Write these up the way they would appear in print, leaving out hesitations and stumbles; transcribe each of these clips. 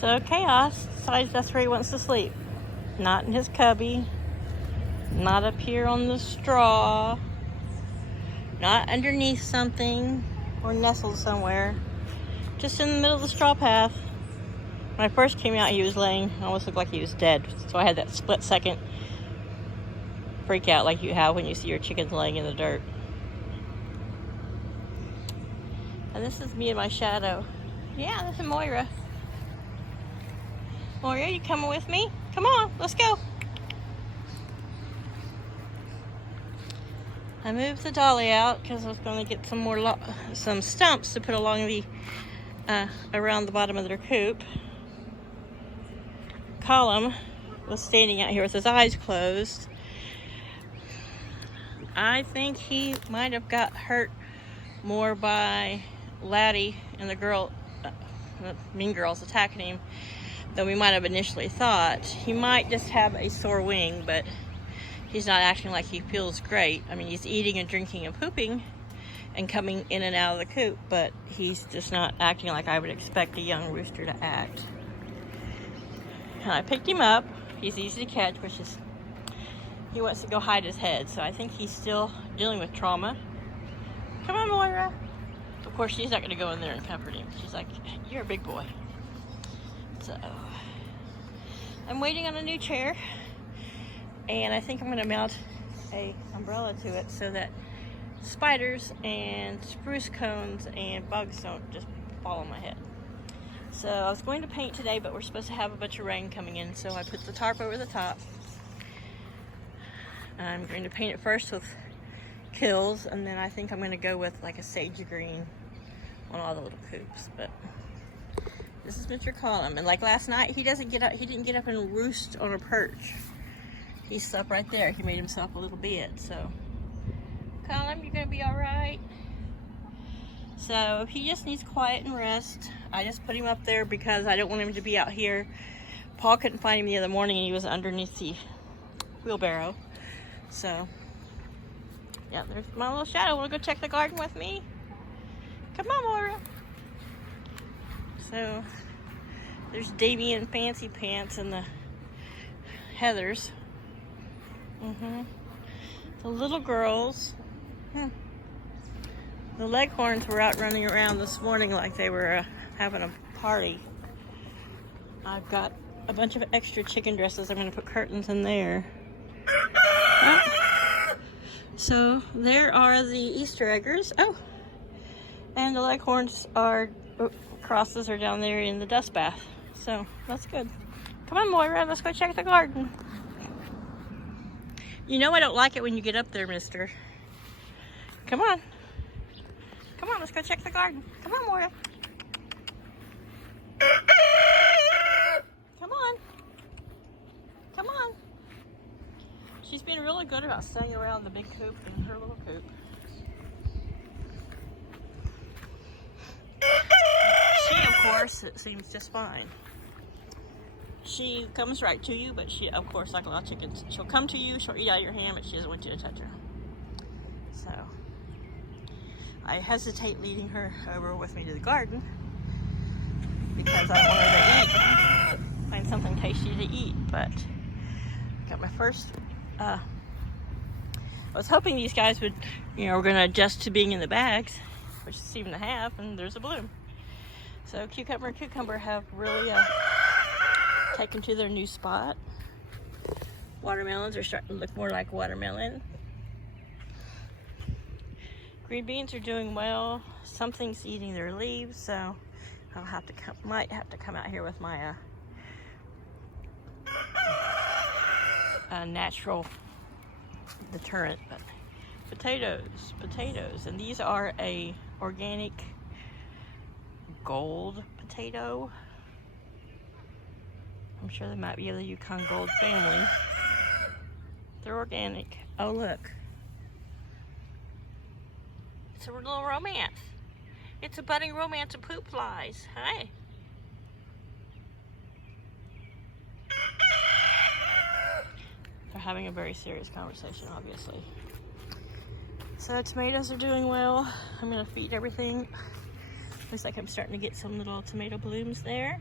So Chaos decides that's where he wants to sleep. Not in his cubby. Not up here on the straw. Not underneath something or nestled somewhere. Just in the middle of the straw path. When I first came out, he was laying, almost looked like he was dead. So I had that split second freak out like you have when you see your chickens laying in the dirt. And this is me and my shadow. Yeah, this is Moira. Moira, you coming with me? Come on, let's go. I moved the dolly out because I was going to get some stumps to put along the around the bottom of their coop. Colm was standing out here with his eyes closed. I think he might have got hurt more by Laddie and the mean girls attacking him than we might have initially thought. He might just have a sore wing, but he's not acting like he feels great. I mean, he's eating and drinking and pooping and coming in and out of the coop, but he's just not acting like I would expect a young rooster to act. And I picked him up. He's easy to catch, which is he wants to go hide his head, so I think he's still dealing with trauma. Come on, Moira. Of course, she's not going to go in there and comfort him. She's like, you're a big boy. So, I'm waiting on a new chair, and I think I'm going to mount a umbrella to it so that spiders and spruce cones and bugs don't just fall on my head. So, I was going to paint today, but we're supposed to have a bunch of rain coming in, so I put the tarp over the top. I'm going to paint it first with kills, and then I think I'm going to go with like a sage green on all the little coops. But this is Mr. Colm, and like last night, he didn't get up and roost on a perch. He slept right there. He made himself a little bed. So, Colm, you're going to be all right. So he just needs quiet and rest. I just put him up there because I don't want him to be out here. Paul couldn't find him the other morning, and he was underneath the wheelbarrow. So, yeah, there's my little shadow. Want to go check the garden with me? Come on, Moira. So, there's Davy and Fancy Pants and the Heathers. The little girls. The Leghorns were out running around this morning like they were having a party. I've got a bunch of extra chicken dresses. I'm going to put curtains in there. So there are the Easter eggers. Oh, and the Leghorns crosses are down there in the dust bath. So that's good. Come on, Moira, let's go check the garden. You know I don't like it when you get up there, mister. Come on. Come on, let's go check the garden. Come on, Moira. Come on. Come on. She's been really good about staying around the big coop and her little coop. She, of course, it seems just fine. She comes right to you, but she, of course, like a lot of chickens, she'll come to you, she'll eat out of your hand, but she doesn't want you to touch her. So, I hesitate leading her over with me to the garden because I want her to eat, find something tasty to eat, but got my first I was hoping these guys would, we're going to adjust to being in the bags, which they seem to have, and there's a bloom. So Cucumber and Cucumber have really taken to their new spot. Watermelons are starting to look more like watermelon. Green beans are doing well. Something's eating their leaves, so I'll have to might have to come out here with my natural deterrent. But potatoes, and these are a organic gold potato. I'm sure they might be of the Yukon Gold family. They're organic. Oh, look, it's a little romance. It's a budding romance of poop flies. Hey. They're having a very serious conversation, obviously. So tomatoes are doing well. I'm going to feed everything. Looks like I'm starting to get some little tomato blooms there.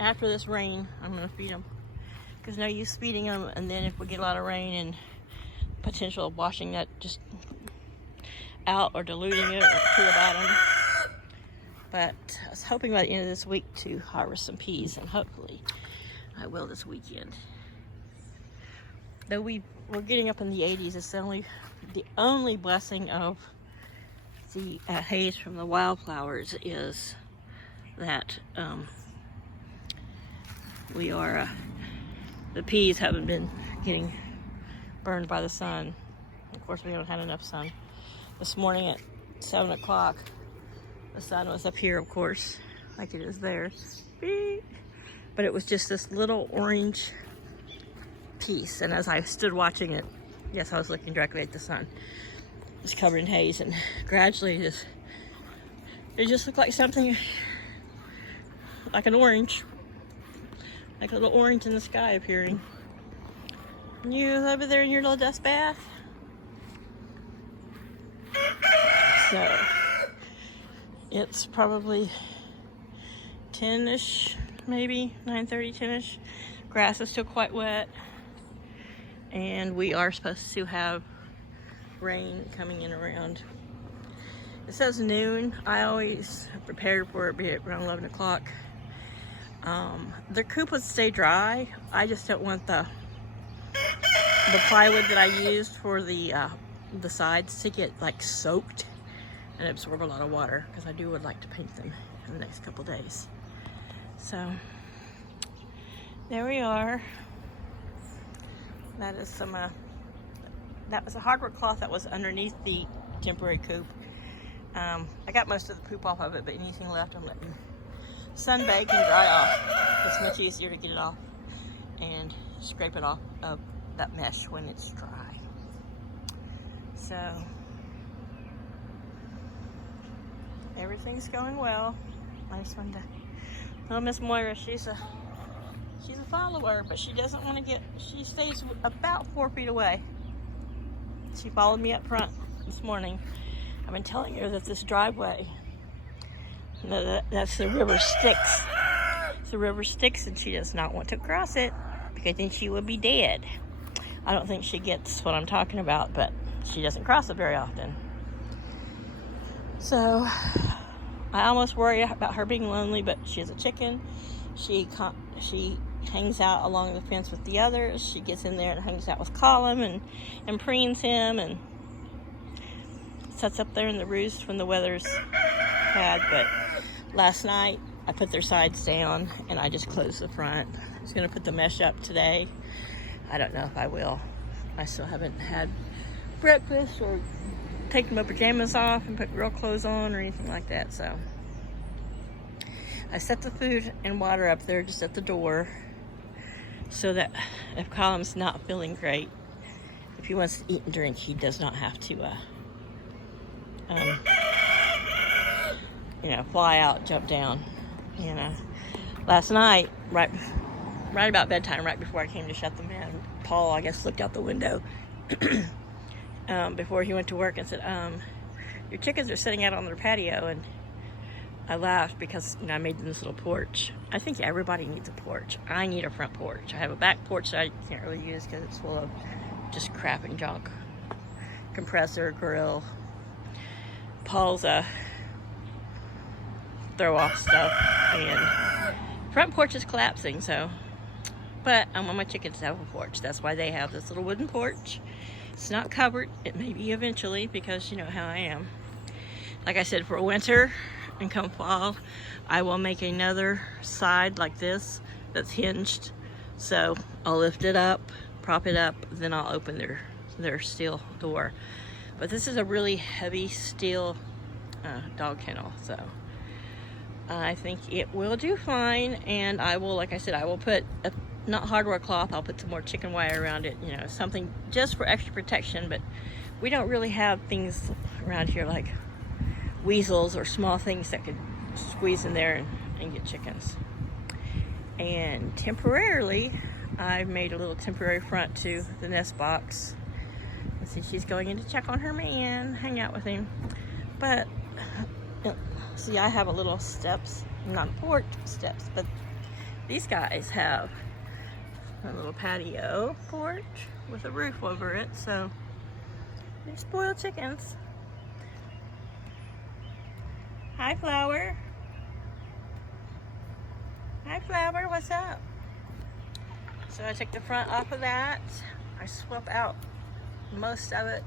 after this rain, I'm going to feed them. Because no use feeding them, and then if we get a lot of rain and potential of washing that just out or diluting it or to the bottom. But I was hoping by the end of this week to harvest some peas, and hopefully I will this weekend. Though we're getting up in the 80s, it's the only blessing of the haze from the wildflowers is that the peas haven't been getting burned by the sun. Of course, we haven't had enough sun. This morning at 7 o'clock, the sun was up here, of course, like it is there. Beep. But it was just this little orange piece. And as I stood watching it, yes, I was looking directly at the sun. It was covered in haze, and gradually it just looked like something, like an orange. Like a little orange in the sky appearing. You over there in your little dust bath? So, it's probably 10-ish, maybe 9:30, 10-ish. Grass is still quite wet. And we are supposed to have rain coming in around, it says noon. I always prepared for it be around 11 o'clock. The coop would stay dry. I just don't want the plywood that I used for the sides to get like soaked and absorb a lot of water, because I would like to paint them in the next couple days. So there we are. That is some that was a hardwood cloth that was underneath the temporary coop. I got most of the poop off of it, but anything left I'm letting sunbake and dry off. It's much easier to get it off and scrape it off of that mesh when it's dry. So everything's going well. I just wanted to, little Miss Moira, she's a follower, but she doesn't want to get, she stays about 4 feet away. She followed me up front this morning. I've been telling her that this driveway, that's the river Styx. It's the river Styx, and she does not want to cross it because then she would be dead. I don't think she gets what I'm talking about, but she doesn't cross it very often. So I almost worry about her being lonely, but she has a chicken. She hangs out along the fence with the others. She gets in there and hangs out with Colm and preens him and sits up there in the roost when the weather's bad. But last night I put their sides down and I just closed the front. I was going to put the mesh up today. I don't know if I will. I still haven't had breakfast or taken my pajamas off and put real clothes on or anything like that. So I set the food and water up there just at the door so that if Colm's not feeling great, if he wants to eat and drink, he does not have to fly out, jump down. Last night, right about bedtime, right before I came to shut them in, Paul, I guess, looked out the window before he went to work and said, your chickens are sitting out on their patio. And I laughed because I made them this little porch. I think everybody needs a porch. I need a front porch. I have a back porch that I can't really use because it's full of just crap and junk. Compressor, grill. Paul's throw off stuff, and front porch is collapsing. So, but I want my chickens to have a porch. That's why they have this little wooden porch. It's not covered. It may be eventually, because you know how I am. Like I said, for winter and come fall, I will make another side like this that's hinged. So I'll lift it up, prop it up, then I'll open their steel door. But this is a really heavy steel dog kennel, so I think it will do fine. And I will, like I said, I will put not hardware cloth, I'll put some more chicken wire around it, something just for extra protection. But we don't really have things around here like weasels or small things that could squeeze in there and get chickens. And temporarily, I've made a little temporary front to the nest box. And see, she's going in to check on her man, hang out with him. But see, I have a little steps, not porch steps, but These guys have a little patio porch with a roof over it, so they're spoiled chickens. Hi, Flower. Hi, Flower, what's up? So I took the front off of that. I swept out most of it.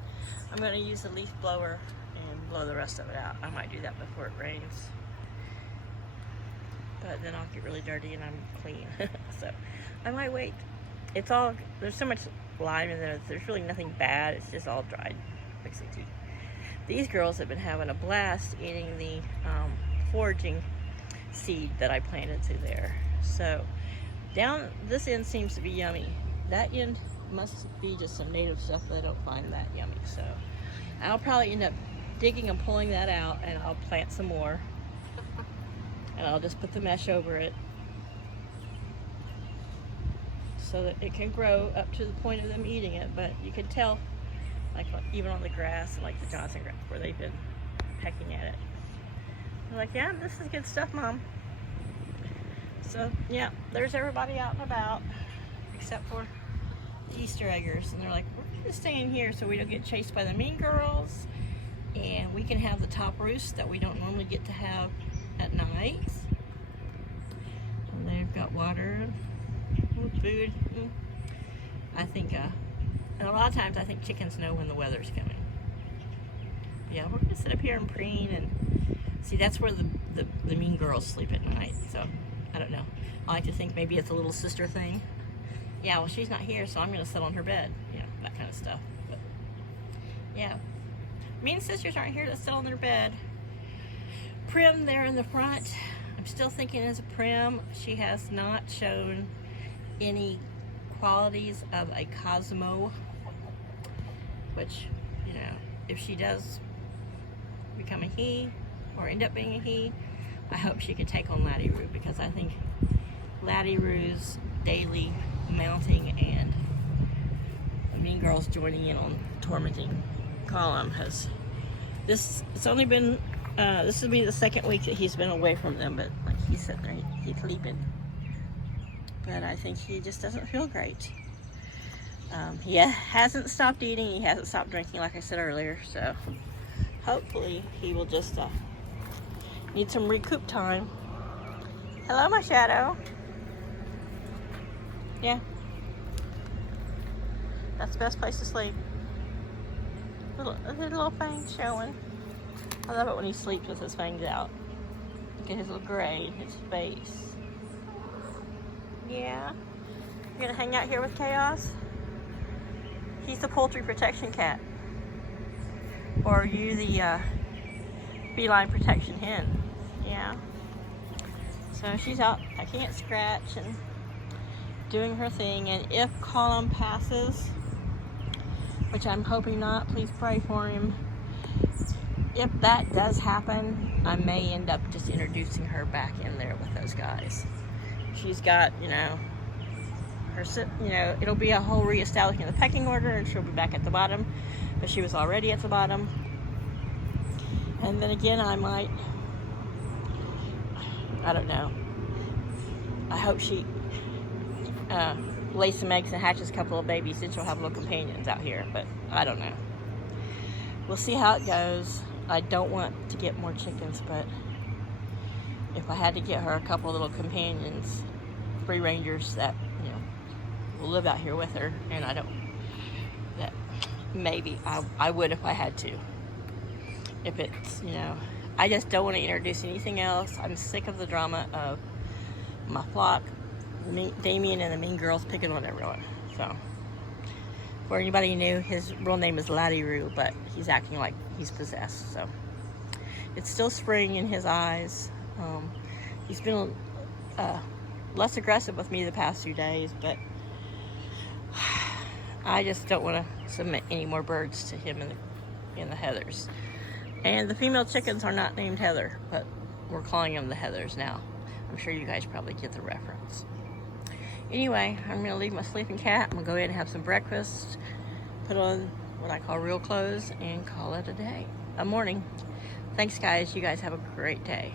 I'm going to use the leaf blower and blow the rest of it out. I might do that before it rains. But then I'll get really dirty and I'm clean. So I might wait. It's all, there's so much lime in there. There's really nothing bad. It's just all dried, basically. These girls have been having a blast eating the foraging seed that I planted through there. So down this end seems to be yummy. That end must be just some native stuff that I don't find that yummy. So I'll probably end up digging and pulling that out, and I'll plant some more. And I'll just put the mesh over it so that it can grow up to the point of them eating it. But you can tell, like even on the grass, like the Johnson grass, where they've been pecking at it. They're like, yeah, this is good stuff, Mom. So yeah, there's everybody out and about, except for the Easter eggers. And they're like, we're gonna stay in here so we don't get chased by the mean girls, and we can have the top roost that we don't normally get to have at night. And they've got water and food. I think, and a lot of times I think chickens know when the weather's coming. Yeah, we're gonna sit up here and preen, and see, that's where the mean girls sleep at night. So I don't know. I like to think maybe it's a little sister thing. Yeah, well, she's not here, so I'm gonna sit on her bed. Yeah, that kind of stuff. But yeah, mean sisters aren't here to sit on their bed. Prim there in the front, I'm still thinking as a Prim. She has not shown any qualities of a Cosmo, which, you know, if she does become a he or end up being a he, I hope she could take on Laddie Roo, because I think Laddie Roo's daily mounting and the mean girls joining in on tormenting Colm has, it's only been this will be the second week that he's been away from them, but like he's sitting there, he's sleeping. But I think he just doesn't feel great. He hasn't stopped eating, he hasn't stopped drinking, like I said earlier, so hopefully he will just need some recoup time. Hello, my shadow. Yeah. That's the best place to sleep. Little fangs showing. I love it when he sleeps with his fangs out. Look at his little gray, his face. Yeah. You're gonna hang out here with Kaos? He's the poultry protection cat. Or are you the feline protection hen? Yeah. So she's out. I can't scratch and doing her thing. And if Colm passes, which I'm hoping not, please pray for him. If that does happen, I may end up just introducing her back in there with those guys. She's got, you know, her, you know, it'll be a whole reestablishing of the pecking order, and she'll be back at the bottom, but she was already at the bottom. And then again, I might, I don't know. I hope she lays some eggs and hatches a couple of babies, then she'll have little companions out here, but I don't know. We'll see how it goes. I don't want to get more chickens, but if I had to get her a couple of little companions, free rangers that, you know, will live out here with her, and I don't, that maybe I would if I had to. If it's, you know, I just don't want to introduce anything else. I'm sick of the drama of my flock, Damien and the mean girls picking on everyone. So, for anybody who knew, his real name is Laddie Roo, but he's acting like he's possessed. So, it's still spring in his eyes. He's been less aggressive with me the past few days, but I just don't want to submit any more birds to him in the heathers. And the female chickens are not named Heather, but we're calling them the heathers now. I'm sure you guys probably get the reference. Anyway, I'm going to leave my sleeping cat. I'm going to go in and have some breakfast, put on what I call real clothes, and call it a day. A morning. Thanks, guys. You guys have a great day.